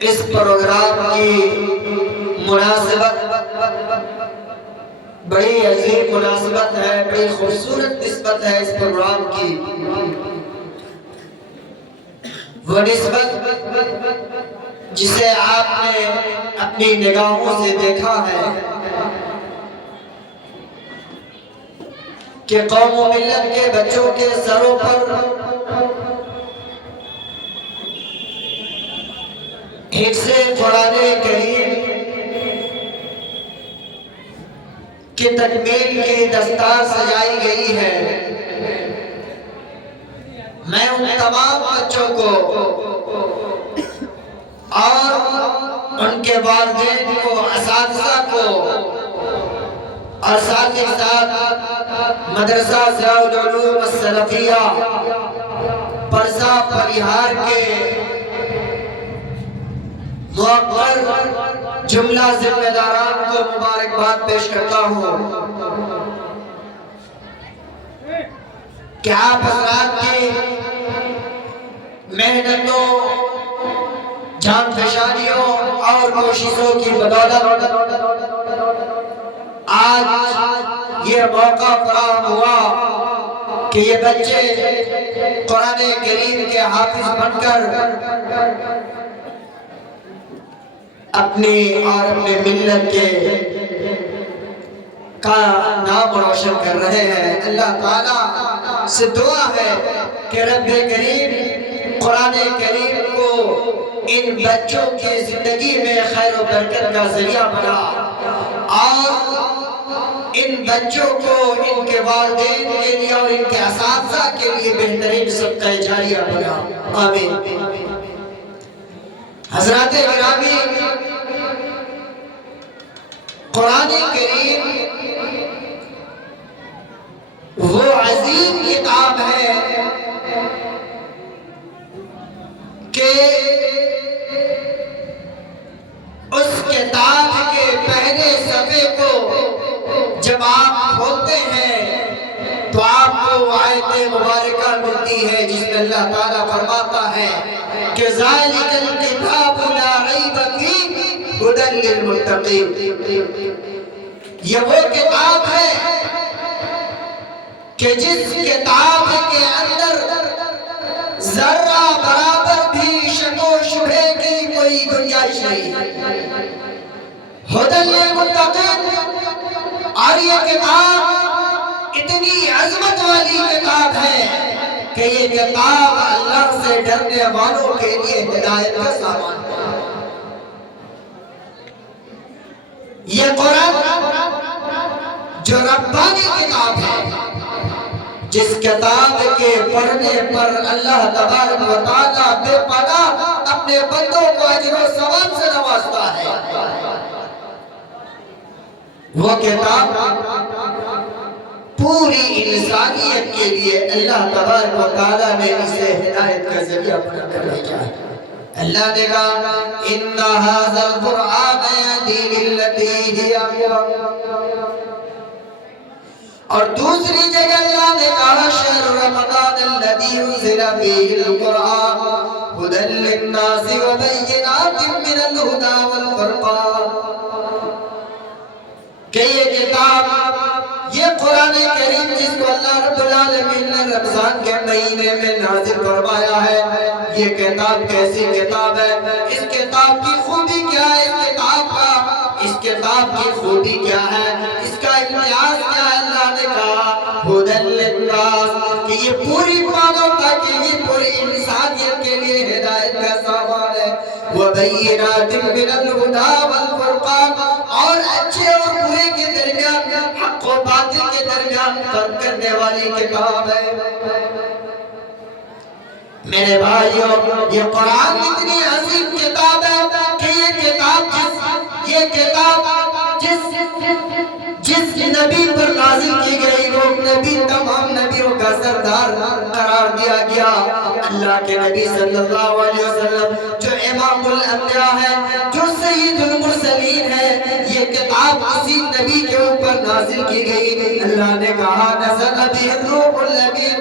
اس programme کی مناسبت بڑی عظیم مناسبت ہے، بڑی خوبصورت نسبت ہے اس پروگرام کی۔ وہ نسبت جسے آپ نے اپنی نگاہوں سے دیکھا ہے کہ قوم و ملت کے بچوں کے سروں پر حفظ قرآن کریم کی تکمیل کی دستار سجائی گئی ہے۔ میں ان تمام بچوں کو اور ان کے والدین کو، اساتذہ کو اور ساتھ ہی ساتھ مدرسہ ضیاء العلوم السلفیہ پرسا پریہار کے موقر جملہ ذمہ داران کو مبارکباد پیش کرتا ہوں کہ آپ حضرات کی محنتوں، جان فشانیوں اور کوششوں کی بدولت آج یہ موقع فراہم ہوا کہ یہ بچے قرآن کریم کے حافظ بن کر اپنی اور اپنے ملت کے کا نام روشن کر رہے ہیں۔ اللہ تعالیٰ سے دعا ہے کہ رب کریم قرآن کریم کو ان بچوں کی زندگی میں خیر و برکت کا ذریعہ بنا اور ان بچوں کو ان کے والدین کے لیے اور ان کے اساتذہ کے لیے بہترین صدقہ جاریہ بنا۔ آمین۔ حضرات گرامی، قرآن کریم وہ عظیم کتاب ہے کہ اس کتاب کے پہلے صفحے کو جب آپ کھولتے ہیں تو آپ کو آیت مبارکہ ملتی ہے جس میں اللہ تعالیٰ فرماتا ہے کہ ذَلِكَ الْكِتَابُ لَا رَيْبَ فِيهِ هُدًى لِّلْمُتَّقِينَ۔ یہ وہ کتاب ہے کہ جس کتاب کے اندر ذرہ برابر بھی شک و شبہ کی کوئی گنجائش نہیں۔ ہدی للمتقین، اور یہ کتاب اتنی عظمت والی کتاب ہے کہ یہ کتاب اللہ سے ڈرنے والوں کے لیے ہدایت کا سامان ہے۔ یہ قرآن جو ربانی کتاب ہے، جس کتاب کے پڑھنے پر اللہ تبارک و تعالیٰ بے پناہ اپنے بندوں کو اجر و ثواب سے نوازتا ہے، وہ کتاب پوری انسانیت کے لیے اللہ تبارک و تعالیٰ نے اسے ہدایت کا ذریعہ بنا کر بھیجا ہے۔ اللہ نے کہا إِنَّ هَذَا الْقُرْآنَ يَهْدِي لِلَّتِي هِيَ أَقْوَمُ، اور دوسری جگہ اللہ نے کہا شہر رمضان الذی انزل فیہ القرآن ھدی للناس وبینات من الہدی والفرقان، کہ یہ کتاب، یہ قرآن کریم جس کو اللہ رب العالمین نے رمضان کے مہینے میں نازل فرمایا ہے، یہ کتاب کیسی کتاب ہے؟ اس کتاب کی خوبی کیا ہے؟ اس کتاب کی خوبی کیا ہے؟ اس کا امتیاز کیا ہے؟ اللہ نے کہا ھدی للناس، کہ یہ پوری مانوتا کے لیے، پوری انسانیت کے لیے ہدایت کا سامان ہے، وبینات من الہدی والفرقان، اور اچھے اور برے کے درمیان، حق و باطل کے درمیان فرق کرنے والی کتاب ہے۔ میرے بھائیوں، یہ قرآن اتنی عظیم کتاب ہے کہ یہ کتاب جس نبی پر نازل کی گئی، وہ نبی تمام نبیوں کا سردار قرار دیا گیا، اللہ کے نبی صلی اللہ علیہ وسلم جو امام الانبیاء ہے، جو سید المرسلین ہے، یہ کتاب اسی نبی کے اوپر نازل کی گئی۔ اللہ نے کہا نزل بہ الروح الامین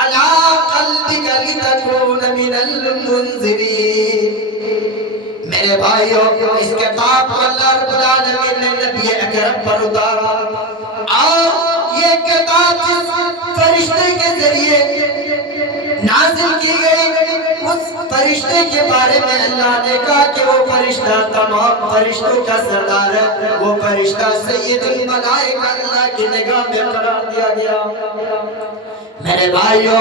علی قلبک لتکون من المنذرین۔ بھائیوں اس کتاب کو اللہ رب العالمین نے نبی اکرم پر اتارا اور یہ کتاب جس فرشتے کے ذریعے نازل کی گئی اس فرشتے کے بارے میں اللہ نے کہا کہ وہ فرشتہ تمام فرشتوں کا سردار ہے، وہ فرشتہ سید الملائکہ اللہ کی نگاہ میں قرار دیا گیا۔ میرے بھائیوں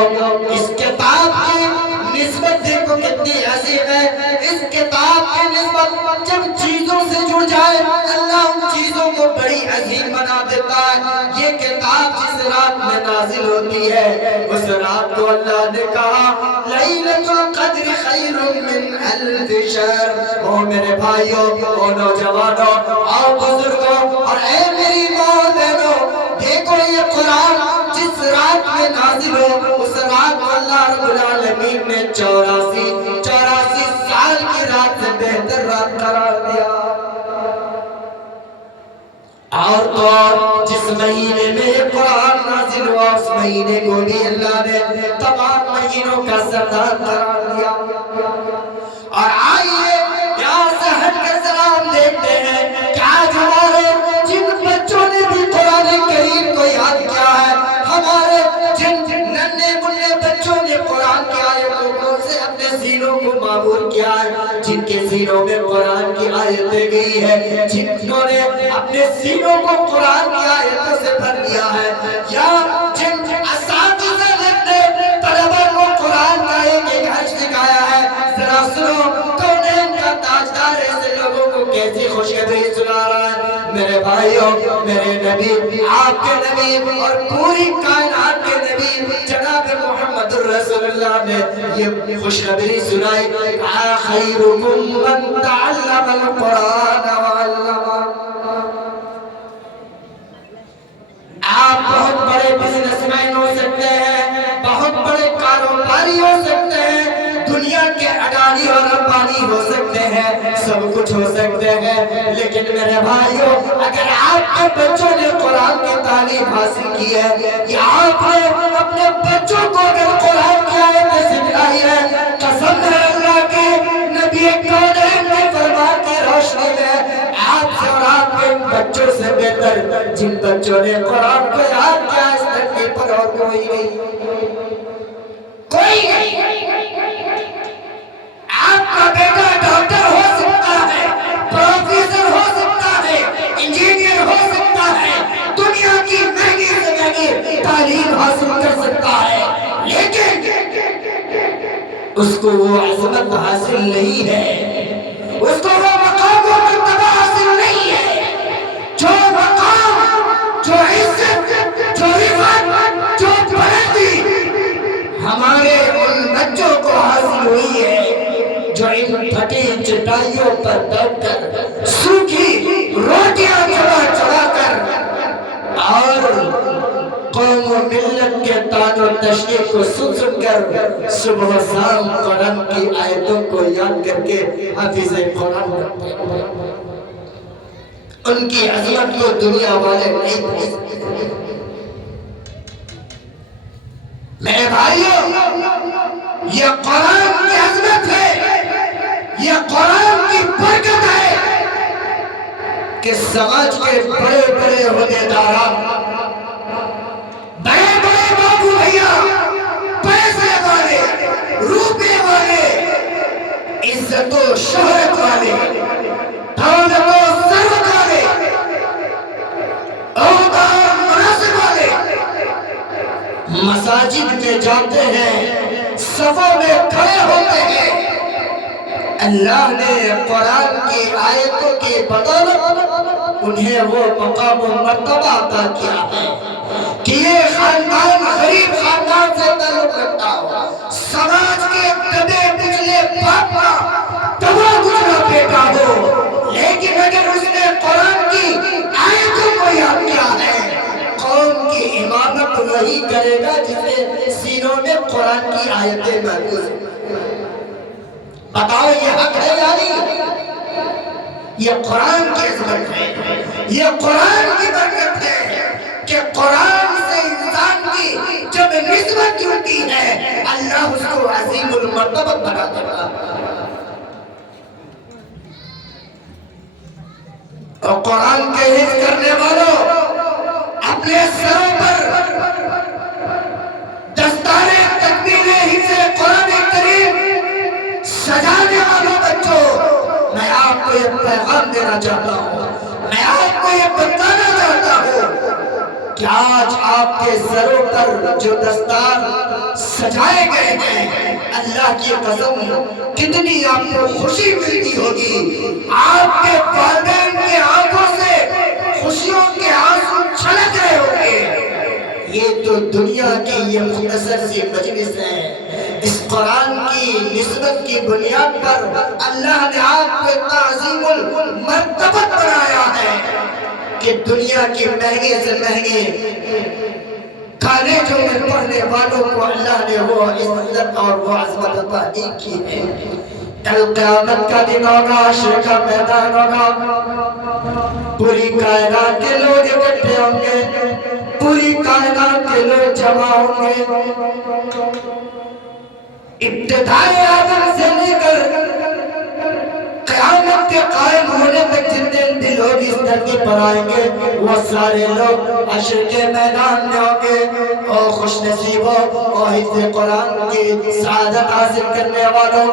اس کتاب کی نسبت دیکھو کتنی عظیم ہے۔ اس کتاب کی نسبت جب چیزوں سے جڑ جائے اللہ ان چیزوں کو بڑی عظیم بنا دیتا ہے۔ یہ کتاب جس رات میں نازل ہوتی ہے اس رات کو اللہ نے کہا لیلۃ القدر خیر من الف شہر۔ او میرے بھائیوں، او نوجوانوں، او بزرگوں، اور اے میری ماں بہنوں، دیکھو یہ قرآن جس رات میں نازل ہو اس رات کو اللہ رب العالمین نے 84 سال کی رات سے بہتر رات قرار دیا۔ اور تو اور جس مہینے میں یہ قرآن نازل ہوا اس مہینے کو بھی اللہ نے تمام مہینوں کا سردار قرار دیا۔ اور آئیے یہاں سے ہٹ کر ذرا ہم دیکھتے ہیں کہ آج ہمارے جن بچوں نے بھی قرآن کریم کو یاد کیا ہے، ہمارے جن ننھے منھے بچوں نے قرآن کی آیتوں کو سے اپنے سینوں کو معمور کیا ہے، جن کے سینوں میں قرآن کی آیتیں گئی ہے، جنہوں نے اپنے سینوں کو قرآن کی آیتوں سے بھر لیا ہے، یا جن اساتذہ نے طلبہ کو قرآن کا ایک حرف سکھایا ہے، ذرا سنو کونین کا تاجدار ایسے لوگوں کو کیسی خوشخبری سنا رہا ہے۔ میرے بھائیوں، میرے نبی، آپ کے نبی اور پوری کائنات کے نبی جناب محمد الرسول اللہ نے یہ خوشخبری سنائی، خیرکم من تعلم القرآن وعلمہ۔ آپ بہت بڑے بزنس مین ہو سکتے ہیں، بہت بڑے کاروباری ہو سکتے ہیں، دنیا کے اڈانی اور امبانی ہو سکتے ہیں، سب کچھ ہو سکتے ہیں، لیکن میرے بھائیوں اگر آپ کے بچوں نے قرآن کی تعلیم حاصل کی ہے یا آپ نے اپنے بچوں کو اگر قرآن کی آیتیں سکھائی ہے، قسم ہے اللہ کی نبی کونین کے فرمان کی روشنی میں آپ سے اور آپ کے بچوں سے بہتر جن بچوں نے قرآن کو یاد کیا اس دھرتی پر اور کوئی نہیں، کوئی نہیں۔ آپ کا بیٹا ڈاکٹر ہو سکتا ہے، پروفیسر ہو سکتا ہے، انجینئر ہو سکتا ہے، دنیا کی مہنگی سے مہنگی تعلیم حاصل کر سکتا ہے، لیکن اس کو وہ عظمت حاصل نہیں ہے، اس کو وہ مقام و مرتبہ حاصل نہیں ہے، جو مقام، جو عزت، جو عزت، جو بلندی ہمارے ان بچوں کو حاصل ہوئی ہے جو ان پھٹی چٹائیوں پر بیٹھ کر سوکھی روٹیاں چبا کر اور قوم و ملت کے تان و تشریح کو سن کر صبح و شام قرآن کی آیتوں کو یاد کر کے حافظ قرآن کرتے ہیں، ان کی عظمت کو دنیا والے نہیں پہنچ سکتے۔ میرے بھائیوں یہ قرآن کی عظمت ہے، یہ قرآن کی برکت ہے کہ سماج کے بڑے بڑے عہدیداران، بڑے بڑے بابو بھیا، پیسے والے، روپے والے، عزت و شہرت والے، دولت و ثروت والے، عہدہ و مناصب والے مساجد میں جاتے ہیں، صفوں میں کھڑے ہوتے ہیں۔ اللہ نے قرآن کی آیتوں کی بدولت انہیں وہ مقام و مرتبہ عطا کیا ہے کہ یہ خاندان غریب خاندان سے تعلق رکھتا ہو، سماج کے دبے پچھلے باپ کا دبا گزرا بیٹا ہو، لیکن اگر اس نے قرآن کی آیتوں کو یاد کیا ہے، قوم کی امامت وہی کرے گا جسے سینوں میں قرآن کی آیتیں محفوظ ہیں۔ بتاؤ یہ حق ہے یا نہیں؟ یہ قرآن کی عظمت ہے، یہ قرآن کی برکت ہے کہ قرآن سے انسان کی جب نسبت جڑتی ہے اللہ اس کو عظیم المرتبہ بنا دیتا ہے۔ تو قرآن کے حفظ کرنے والوں، اپنے سروں پر دستار تکمیل حفظ قرآن کریم سجانے والوں بچوں، میں آپ کو یہ پیغام دینا چاہتا ہوں، میں آپ کو یہ بتانا چاہتا ہوں کہ آج آپ کے سروں پر جو دستار سجائے گئے ہیں، اللہ کی قسم کتنی آپ کو خوشی ملتی ہوگی، آپ کے والدین کی آنکھوں سے خوشیوں کے آنسو چھلک رہے ہوں گے۔ یہ تو دنیا کی یہ مختصر سی مجلس ہے، اس قرآن کی نسبت کی بنیاد پر اللہ نے آپ کو تعظیم المرتبت بنایا ہے کہ دنیا کی مہنگے سے مہنگے کالجوں میں پڑھنے والوں کو اللہ نے وہ عزت اور وہ عظمت عطا کی ہے۔ کل قیامت کا دن ہوگا، حشر کا میدان ہوگا، پوری کائنات کے لوگ اکٹھے ہوں گے، پوری کائنات کے لوگ جمع ہوں گے، ابتدائے آدم سے لے کر قیامت کے قائم ہونے تک جتنے بھی لوگ اس دھرتی پر آئیں گے، وہ سارے لوگ حشر کے میدان میں ہوں گے۔ اور خوش نصیبوں اور حفظ قرآن کی سعادت حاصل کرنے والوں،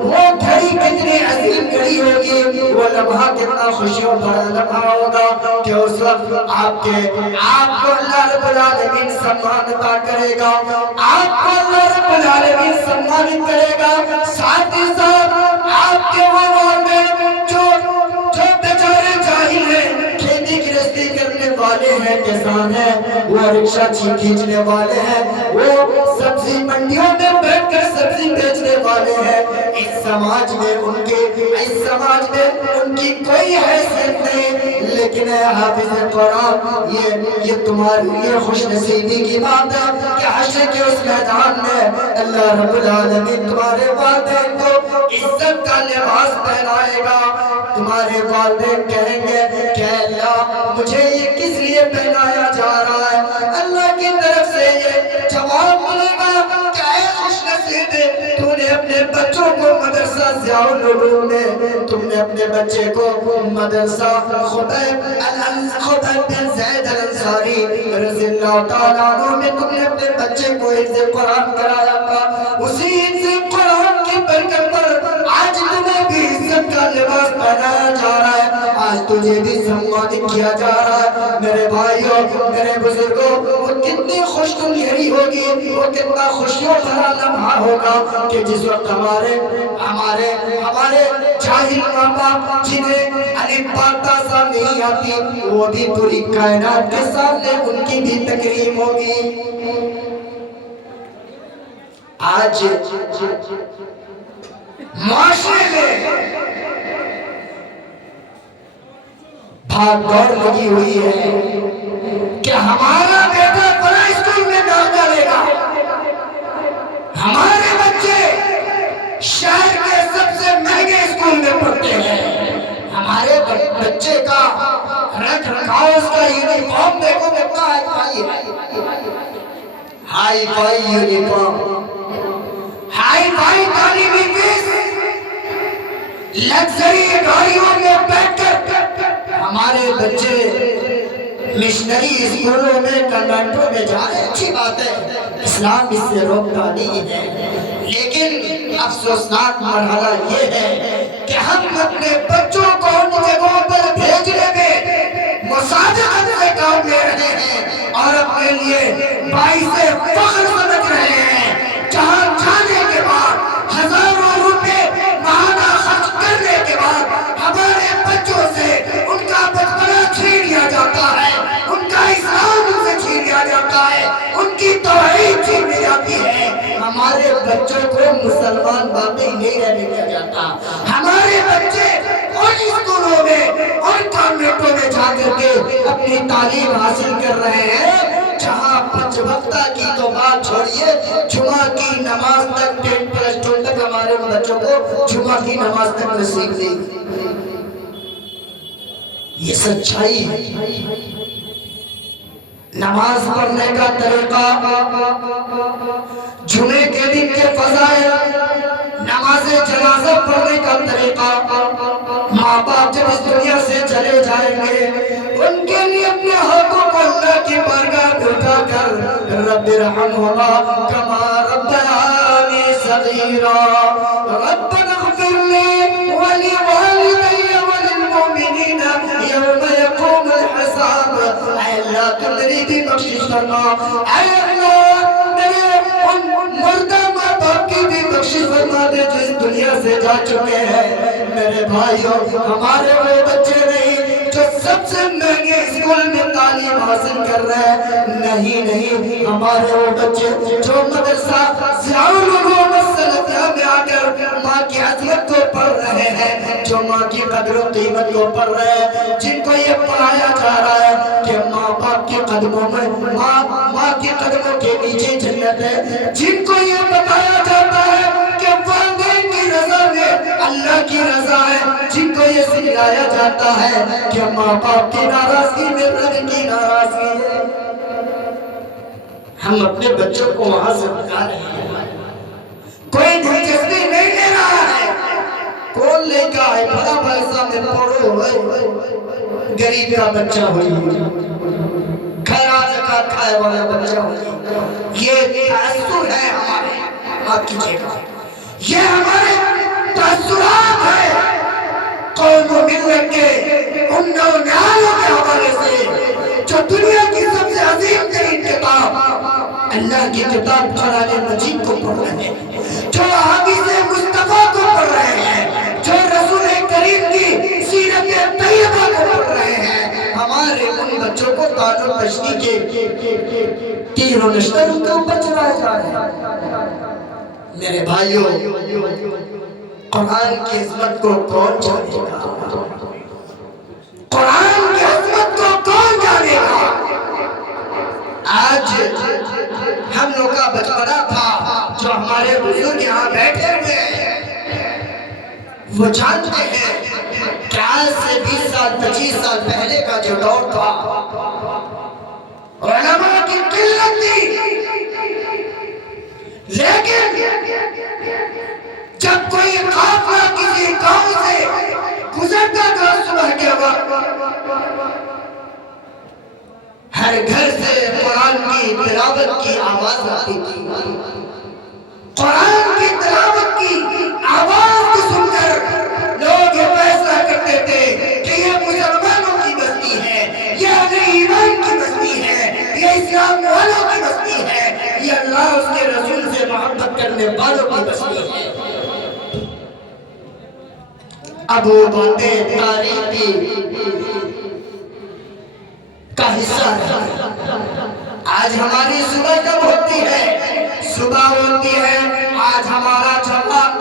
وہ گھڑی کتنی عظیم گھڑی ہوگی، وہ لمحہ کتنا خوشیوں بھرا لمحہ ہوگا کہ اس وقت آپ کو اللہ رب العالمین سمان عطا کرے گا، آپ کو اللہ رب العالمین سمانت کرے گا۔ ساتھ ہی ساتھ آپ کے وہ والدین جو بیچارے جاہل ہیں، کھیتی گرہستی کرنے والے ہیں، کسان ہیں، وہ رکشہ کھینچنے والے ہیں، وہ سبزی منڈیوں میں بیٹھ کر سبزی بیچنے والے ہیں، اس سماج میں ان کی کوئی حیثیت نہیں، لیکن اے حافظ قرآن، یہ تمہاری لیے خوش نصیبی کی بات ہے کہ حشر کے اس میدان میں اللہ رب العالمین تمہارے والدین کو عزت کا لباس پہنائے گا۔ تمہارے والدین کہیں گے کہ اللہ مجھے یہ کس لیے پہنایا جا رہا ہے؟ اللہ کی طرف سے یہ جواب ملے گا کہ اے خوش نصیب، تو نے اپنے بچوں کو مدرسہ ضیاء العلوم میں، تم نے اپنے بچے کو مدرسہ خبیب بن زید الانصاری رضی اللہ تعالیٰ عنہ میں تم نے اپنے بچے کو حفظ قرآن کرایا تھا۔ اسی حفظ قرآن کی برکت پر آج تمہیں بھی عزت کا لباس پہنایا جا رہا ہے، آج تجھے بھی سمانت کیا جا رہا ہے۔ میرے بھائیوں، میرے بزرگوں، وہ کتنی خوش گھڑی ہوگی، وہ کتنا خوشیوں بھرا لمحہ ہوگا کہ جس وقت ہمارے جاہل ماں باپ جنہیں الف با تا سا نہیں آتی، وہ بھی پوری کائنات کے سامنے ان کی بھی تکریم ہوگی۔ آج معاشرے میں بھاگ دوڑ لگی ہوئی ہے کہ ہمارا بیٹا بڑا اسکول میں داخلہ لے گا، ہمارے بچے شہر کے سب سے مہنگے اسکول میں پڑھتے ہیں، ہمارے بچے کا رکھ رکھاؤ، اس کا یونیفارم دیکھو کتنا hi fi uniform, hi fi تعلیمی فیس، لگژری گاڑیوں میں بیٹھ کر ہمارے بچے مشنری اسکولوں میں کنوینٹوں میں جا رہے ہیں۔ اچھی بات ہے، اسلام اس سے روکتا نہیں ہے، لیکن افسوسناک مرحلہ یہ ہے کہ ہم اپنے بچوں کو ان جگہوں پر بھیجنے میں مساجد سے کام لے رہے ہیں اور اپنے لیے باعث فخر سمجھ رہے ہیں، جہاں جانے کے بعد ہزاروں روپے ماہانہ خرچ کرنے کے بعد ہمارے بچوں سے ان کا بچپنا چھین لیا جاتا ہے، ان کا اسلام ان سے چھین لیا جاتا ہے، ان کی توحید چھین لی جاتی ہے۔ ہمارے بچوں کو مسلمان باقی نہیں رہنے دیا جاتا، ہمارے بچے ان اسکولوں میں ان کانوینٹوں میں جا کر کے اپنی تعلیم حاصل کر رہے ہیں جہاں 5 وقتہ کی تو بات چھوڑیے، جمعہ کی نماز تک 10+2 تک ہمارے بچوں کو جمعہ کی نماز تک نصیب نہیں۔ یہ سچائی ہے۔ نماز پڑھنے کا طریقہ، جمعے کے دن کے فضائل، نماز جنازہ پڑھنے کا طریقہ، ماں ماں باپ جب اس دنیا سے چلے جائیں گے ان کے لیے اپنے ہاتھوں کو اللہ کی بارگاہ میں اٹھا کر رب ارحمہما کما ربیانی صغیرا ربنا اغفر لی ولوالدی وللمؤمنین یوم یقوم الحساب۔ اے اللہ تو میری بھی بخشش فرما، اے اللہ میرے ان مردہ ماں باپ کی بھی بخشش فرما دے جو اس دنیا سے جا چکے ہیں۔ میرے بھائیوں ہمارے وہ بچے نہیں جو سب سے مہنگے اسکول میں تعلیم حاصل کر رہے ہیں، نہیں ہمارے وہ بچے جو مدرسہ ضیاء العلوم السلفیہ میں آ کر ماں کی عظمت کو پڑھ رہے ہیں، جو ماں کی قدر و قیمت کو پڑھ رہے ہیں، جن کو یہ پڑھایا جا رہا ہے کہ ماں باپ کے قدموں میں ماں کے قدموں کے نیچے جنت ہے، جن کو یہ بتایا جاتا ہے کہ والدین کی رضا میں اللہ کی رضا ہے، جن کو یہ سکھلایا جاتا ہے کہ ماں باپ کی ناراضگی میں رب کی ناراضگی ہے، ہم اپنے بچوں کو وہاں سے بتا رہے ہیں۔ کوئی دلچسپی نہیں لے رہا ہے، کون لے کا ہے بڑا بھائی سامنے پڑھو غریب کا بچہ ہوئی، خیرات زکات کھائے والا بچہ ہوئی، یہ تاثر ہے ہمارے، آپ کیجئے گا یہ ہمارے تاثرات ہیں قوم و ملت کے ان نونہالوں کے حوالے سے جو دنیا کی سب سے عظیم ترین کتاب اللہ کی کتاب قرآن مجید کو پڑھ رہے ہیں، جو حدیث مصطفیٰ کو پڑھ رہے ہیں، جو رسول کریم کی سیرت طیبہ کو پڑھ رہے ہیں، ہمارے ان بچوں کو تعلق بچنی کے تیر و نشتر کے اوپر چلایا جا رہا ہے۔ میرے بھائیوں قرآن کی عظمت کو کون جانے گا؟ قرآن کی عظمت کو کون جانے گا؟ آج ہم لوگ کا بچپنا تھا جو ہمارے بزرگ یہاں بیٹھے ہوئے ہیں وہ جانتے ہیں کہ آج سے 20 سال 25 سال پہلے کا جو دور تھا علماء کی قلت تھی، لیکن جب کوئی قافلہ کسی گاؤں سے گزرتا تھا صبح کے وقت ہر گھر سے قرآن کی تلاوت کی آواز آتی تھی، قرآن کی تلاوت کی آواز کو سن کر لوگ یہ فیصلہ کرتے تھے کہ یہ مسلمانوں کی بستی ہے، یہ اہل ایمان کی بستی ہے، یہ اسلام والوں کی بستی ہے، یہ اللہ اس کے رسول سے محبت کرنے والوں کی بستی ہے۔ اب وہ باتیں تاریخی کا حصہ ہے۔ آج ہماری صبح کب ہوتی ہے؟ صبح ہوتی ہے آج ہمارا جواب،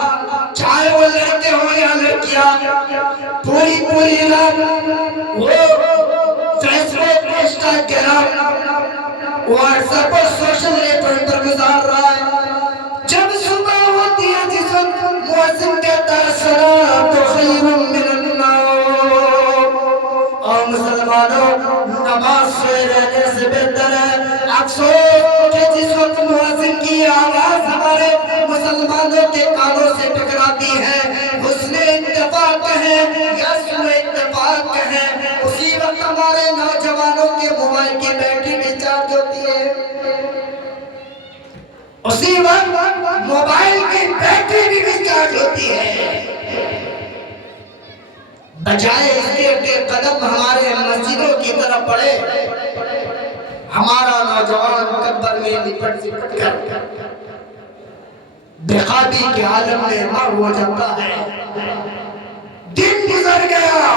چاہے وہ لڑکے ہوں یا لڑکیاں، پوری رات وہ فیس بک، انسٹاگرام، واٹس ایپ اور سوشل نیٹ پر گزار رہا ہے۔ جب صبح ہوتی ہے جس وقت مؤذن کہتا ہے الصلاۃ خیر من النوم، اور مسلمانوں نماز سے رہنے سے بہتر ہے۔ افسوس کہ جس وقت مؤذن کی آواز ہمارے مسلمانوں کے کانوں سے ٹکراتی ہے، حسن اتفاق ہے یا سوء اتفاق ہے، اسی وقت ہمارے نوجوانوں کے موبائل کی بیٹری ڈسچارج ہوتی ہے، اسی وقت موبائل کی بیٹری بھی ڈسچارج ہوتی ہے۔ بجائے اس کے قدم ہمارے مسجدوں کی طرف پڑے، ہمارا نوجوان قبر میں لپٹ کر بے خوابی کے عالم میں مر ہو جاتا ہے۔ دن گزر گیا،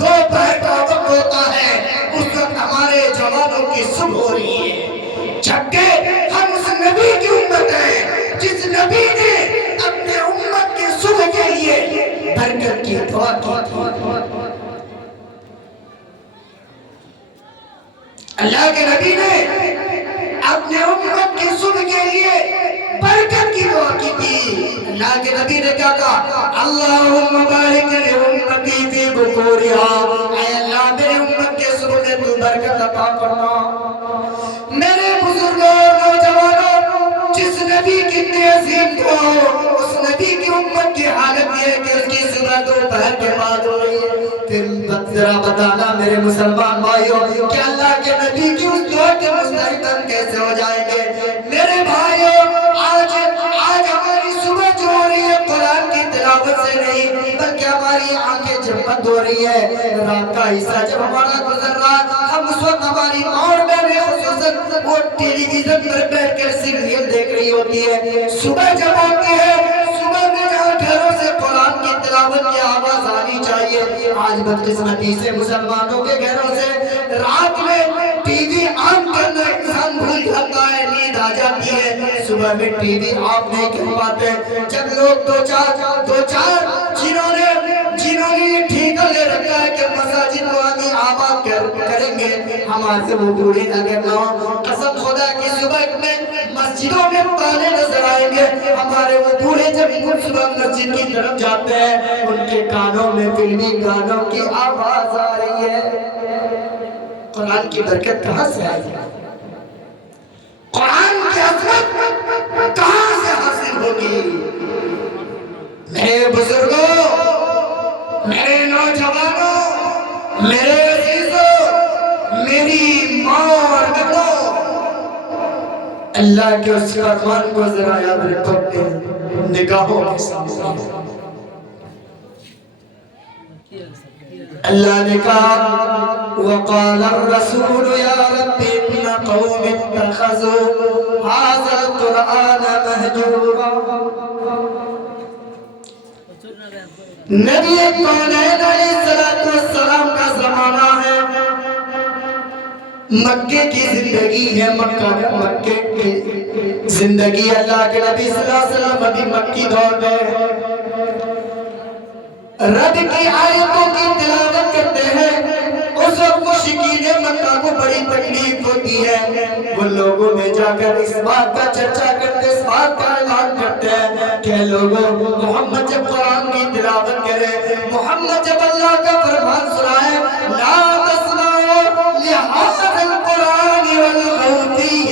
دوپہر کا وقت ہوتا ہے، اس وقت ہمارے جوانوں کی صبح ہو رہی ہے، جبکہ ہم اس نبی کی امت ہیں جس نبی نے اپنے امت کے صبح کے لیے برکت کی دعا کی تھی۔ اللہ کے نبی نے اپنے امت کی صبح کے لیے برکت کی دعا کی تھی۔ اللہ کے نبی نے کیا کہا؟ اللہم بارک لامتی فی بکورہا، اے اللہ میرے امت کے صبح میں تو برکت عطا فرما۔ میرے بزرگوں نوجوانوں، جس نبی کی اتنی عظیم دعا ہو، اس نبی کی امت کی حالت یہ ہے کہ اس کی صبح دوپہر کے بعد ہو رہی ہے۔ ذرا بتانا میرے مسلمان بھائیوں کہ اللہ کے نبی کی اس دعا کے مستحق ہم کیسے ہو جائیں گے؟ میرے بھائیوں آج ہماری صبح جو ہو رہی ہے قرآن کی تلاوت سے نہیں بلکہ ہماری آنکھیں جھپت ہو رہی ہے۔ رات کا حصہ جب ہمارا گزر رہا ہم اس وقت ہماری ماں اور بہنیں خصوصاً وہ ٹیلی ویژن پر بیٹھ کر سیریل دیکھ رہی ہوتی ہے۔ صبح جب ہوتی ہے صبح میں جہاں گھروں سے قرآن کی تلاوت کی آواز آنی چاہیے، آج بدقسمتی سے مسلمانوں کے گھروں سے رات میں ٹی وی آن کرنا انسان بھول جاتا ہے، نیند آ جاتی ہے، صبح میں ٹی وی آف نہیں کر پاتے۔ جب لوگ دو چار جنہوں نے یہ ٹھیکہ لے رکھا ہے کہ مساجد کو ہمیں آباد کریں گے، ہمارے وہ بوڑھے اگر نہ ہو، قسم خدا کی صبح میں مسجدوں میں تانے نظر آئیں گے، ہمارے وہ بوڑھے جب صبح مسجد کی طرف جاتے ہیں ان کے کانوں میں فلمی گانوں کی آواز آ رہی ہے۔ قرآن کی برکت کہاں سے آئی؟ قرآن کی عظمت کہاں سے حاصل ہوگی؟ میرے بزرگوں، میرے نوجوانوں، میرے عزیزوں، میری ماں اور بہنوں، اللہ کے اس فرمان کو ذرا یاد رکھو اپنی نگاہوں کے سامنے۔ اللہ نے کہا وَقَالَ الرَّسُولُ يَا رَبِّ إِنَّ قَوْمِ اتَّخَذُوا هَذَا الْقُرْآنَ مَهْجُورًا۔ نبی کونین علیہ السلام کا زمانہ ہے، مکے کی زندگی ہے، مکے کی زندگی، اللہ کے نبی صلی اللہ علیہ وسلم ابھی مکی دور میں رب کی آیتوں کی تلاوت کرتے ہیں۔ اس وقت مشرکین مکہ کو بڑی تکلیف ہوتی ہے، وہ لوگوں میں جا کر اس بات کا چرچا کرتے، اس بات کا اعلان کرتے ہیں کہ لوگوں محمد جب قرآن کی تلاوت کرے، محمد جب اللہ کا فرمان سنائے، لا تسمعوا لهذا القرآن والغوا فيه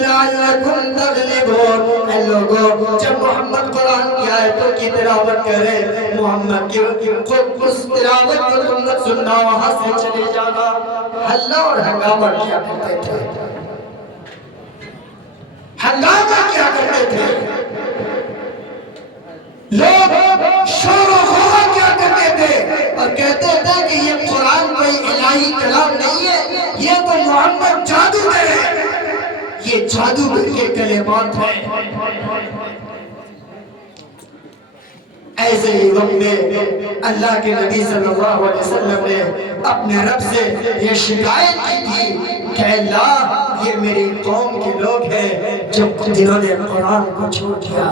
لعلكم تغلبون۔ اے لوگوں جب محمد قرآن کی آیتوں کی تلاوت کرے، محمد کی خود اس تلاوت کو تم نہ سننا، وہاں سے چلے جانا۔ ہلہ اور ہنگامہ کیا کرتے تھے؟ ہنگامہ کیا کرتے تھے؟ لوگ شور و غوغا کیا کرتے تھے اور کہتے تھے کہ یہ قرآن کوئی الہی کلام نہیں ہے، یہ تو محمد جادوگر ہے، یہ جادوگر کے کلمات ہیں۔ ایسے ہی وقت میں اللہ کے نبی صلی اللہ علیہ وسلم نے اپنے رب سے یہ شکایت کی تھی کہ اللہ یہ میری قوم کے لوگ ہیں جنہوں نے قرآن کو چھوڑ دیا۔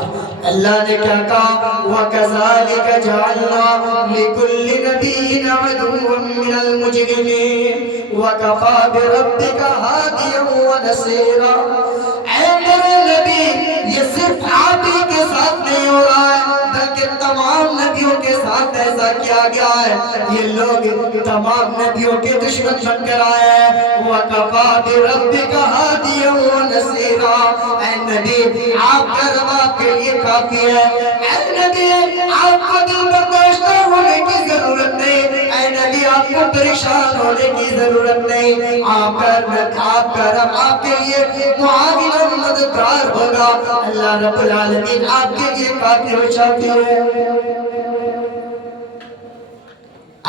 اللہ نے کیا کہا وَكَذَلِكَ جَعَلْنَا لِكُلِّ نَبِيٍّ عَدُوًّا مِّنَ الْمُجْرِمِينَ وَكَفَى بِرَبِّكَ هَادِيًا وَنَصِيرًا۔ اے میرے نبی یہ صرف آپ ہی کے ساتھ نہیں ہو رہا ہے بلکہ تمام نبیوں کے ساتھ ایسا کیا گیا ہے، یہ لوگ تمام نبیوں کے دشمن بن کر آئے ہیں۔ وَكَفَى بِرَبِّكَ هَادِيًا وَنَصِيرًا۔ اے نبی آپ کا رب آپ کے لیے کافی ہے، اے نبی آپ کو دل برداشتہ ہونے کی ضرورت نہیں، اے نبی آپ کو پریشان ہونے کی ضرورت نہیں، آپ کا رب آپ کے لیے معاون اور مددگار ہوگا۔ اللہ رب العالمین آپ کے لیے کافی و شافی ہے۔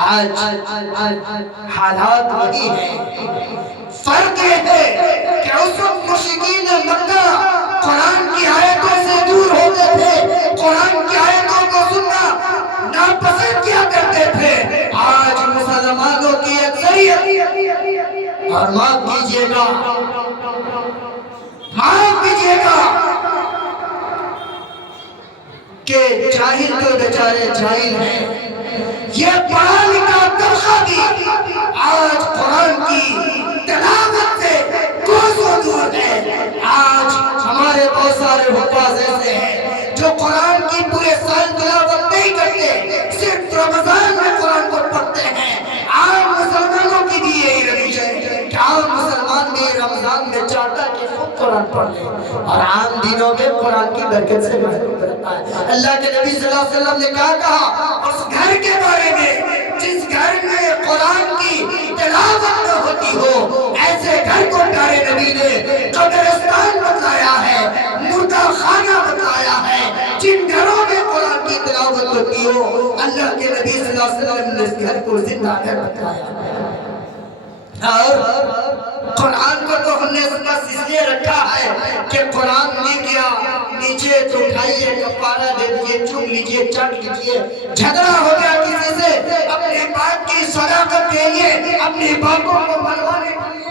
آج حالات وہی ہیں، فرق یہ ہے کہ اس وقت مشرکین مکہ قرآن کی آیتوں سے دور ہوتے تھے، قرآن کی آیتوں کو سننا ناپسند کیا کرتے تھے۔ آج مسلمانوں کی اکثریت، اور معاف کیجئے گا کہ جاہل تو بیچارے جاہل ہیں، یہ پڑھا لکھا طبقہ بھی آج قرآن کی تلاوت سے کوسوں دور ہے۔ آج ہمارے بہت سارے حفاظ ایسے ہیں جو قرآن کی پورے سال تلاوت نہیں کرتے، صرف رمضان میں قرآن کو پڑھتے ہیں۔ عام مسلمانوں کی بھی یہی روش ہے کہ عام مسلمان بھی رمضان میں چاہتا ہے کہ خود قرآن پڑھ لیں اور عام دنوں میں قرآن کی برکت سے محروم رہتا ہے۔ اللہ کے نبی صلی اللہ علیہ وسلم نے کہا اس گھر کے بارے میں جس گھر میں قرآن آزم نہ ہوتی ہو، ایسے گھر کو پیارے نبی نے قبرستان بتایا ہے، مردہ خانہ بتایا ہے۔ جن گھروں میں قرآن کی تلاوت ہوتی ہو، اللہ کے نبی صلی اللہ علیہ وسلم نے اس گھر کو زندہ گھر بتایا ہے۔ اور قرآن کو تو ہم نے بس اس لیے رکھا ہے کہ قرآن نہیں گیا نیچے تو اٹھائیے، کفارہ دے دیجئے، چوم لیجئے، چٹ لیجئے۔ جھگڑا ہو گیا کسی سے اپنے باپ کی صداقت کے لیے، اپنے باپوں کو منوانے کے لیے،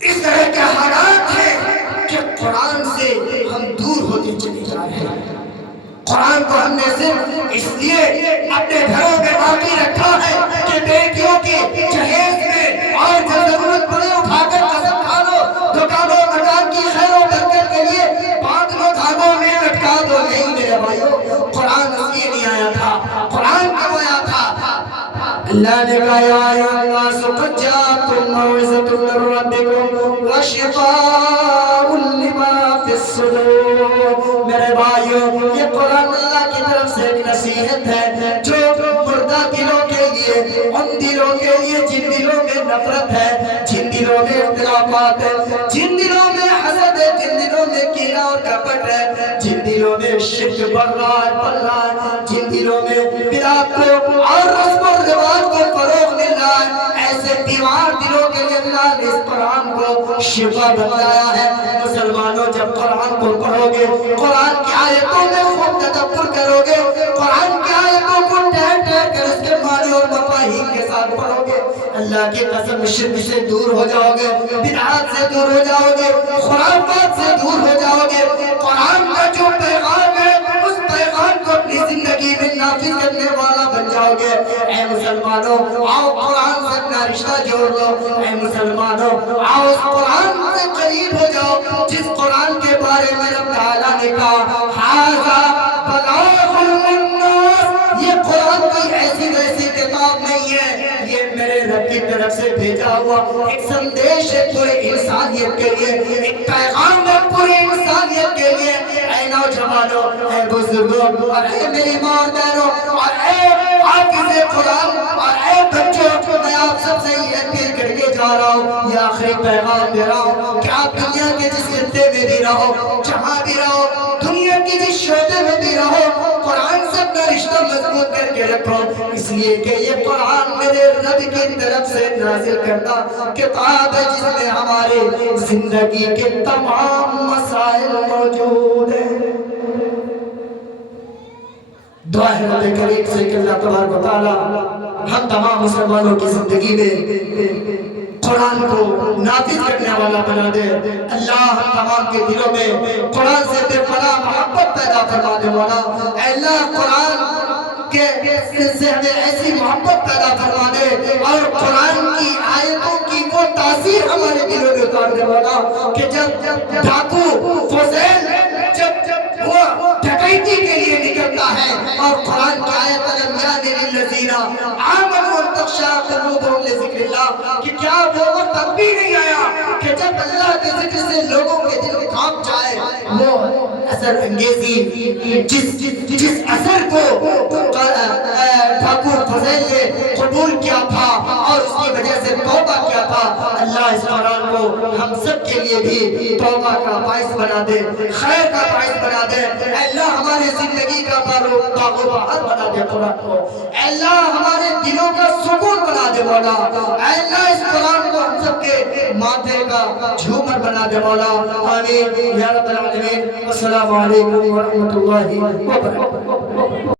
اس طرح کے حالات ہیں کہ قرآن سے ہم دور ہوتے چلے جا رہے ہیں۔ قرآن کو ہم نے صرف اس لیے اپنے گھروں میں باقی رکھا ہے کہ بیٹیوں کی جہیز میں اور جب ضرورت پڑے اٹھا کر قسم کھا لو، دکانوں مکان کی خیر و برکت کے لیے باندھ لو دھاگوں میں لٹکا دو۔ نہیں میرے بھائیو، قرآن اس لیے نہیں آیا تھا۔ قرآن کب آیا تھا؟ اللہ نے کہا یا ایھا الناس قد جاءتکم موعظۃ من ربکم وشفاء لما فی الصدور۔ میرے بھائیو، یہ قرآن اللہ کی طرف سے ایک نصیحت ہے جو مردہ دلوں کے لیے، ان دلوں کے لیے جن دلوں میں نفرت ہے، جن دلوں میں اختلافات ہے، جن دلوں میں حسد ہے، جن دلوں میں کینہ اور کپٹ ہے، جن دلوں میں شرک بڑھ رہا ہے پل رہا ہے، جن دلوں میں بدعت کو اور رسم و رواج کو فروغ مل رہا ہے، ایسے بیمار دلوں کے لیے اللہ نے اس قرآن کو شفا بتایا ہے۔ مسلمانوں، جب قرآن کو پڑھو گے، قرآن کی آیتوں میں خوب تدبر کرو گے، قرآن کی آیتوں کو ٹھہر ٹھہر کر اس کے معنی اور مفاہیم کے ساتھ پڑھو گے، اللہ کی قسم شرک سے دور ہو جاؤ گے، بدعات سے دور ہو جاؤ گے، خرافات سے دور ہو جاؤ گے۔ قرآن کا جو پیغام ہے اس پیغام کو اپنی زندگی میں نافذ کرنے والا بن جاؤ گے۔ اے مسلمانوں، آؤ قرآن سے اپنا رشتہ جوڑ لو۔ اے مسلمانوں، آؤ اس قرآن سے قریب ہو جاؤ جس قرآن کے بارے میں رب تعالیٰ نے کہا ھذا بلاغ للناس، یہ قرآن کوئی ایسی ویسی کتاب نہیں ہے، یہ میرے رب کی طرف سے بھیجا ہوا ایک سندیش ہے پوری انسانیت کے لیے، ایک پیغام ہے پوری انسانیت کے لیے۔ اے نوجوانوں، اے بزرگوں، اور اے میری ماں اور بہنوں، اور اے حافظ قرآن، اور اے بچوں، میں آپ سب سے یہ اپیل کر کے جا رہا ہوں، یہ آخری پیغام دے رہا ہوں کہ آپ دنیا کے جس خطے میں بھی رہو، جہاں بھی رہو، دنیا کی جس شعبے میں بھی رہو، قرآن سے اپنا رشتہ مضبوط کر کے رکھو، اس لیے کہ یہ قرآن میرے رب کی طرف سے نازل کردہ کتاب ہے جس میں ہمارے زندگی کے تمام مسائل موجود ہیں۔ دعا ہے رب کریم سے کہ اللہ تبارک و تعالی ہم تمام مسلمانوں کی زندگی میں قرآن کو نافذ کرنے والا بنا دے۔ اللہ ہم تمام کے دلوں میں قرآن سے بے پناہ محبت پیدا فرما دے مولا۔ اے اللہ قرآن کے سے ہمیں ایسی محبت پیدا فرما دے اور قرآن کی آیتوں کی وہ تاثیر ہمارے دلوں میں اتار دے مولا کہ جب ڈاکو فضیل جب وہ ڈکیتی کے لیے نکلتا ہے اور قرآن کی آیت الم یعن للذین آمنوا ان تخشع قلوبهم لذکر اللہ، کہ کیا وہ وقت اب بھی نہیں آیا کہ جب اللہ کے ذکر سے لوگوں کے دل کانپ جائے؟ وہ اثر انگیزی جس اثر کو ڈاکو فضیل نے قبول کیا تھا اور اس کی وجہ سے توبہ کیا تھا، اللہ اس قرآن کو ہم سب کے لیے بھی توبہ کا باعث بنا دے، خیر کا باعث بنا دے۔ اے اللہ ہمارے زندگی کا باغ و بہار بنا دے قرآن کو، اے اللہ ہمارے دلوں کا سکون بنا دے مولا، اے اللہ اس قرآن کو ہم سب کے ماتھے کا جھومر بنا دے مولا۔ آمین یا رب العالمین۔ السلام علیکم ورحمۃ اللہ وبرکاتہ۔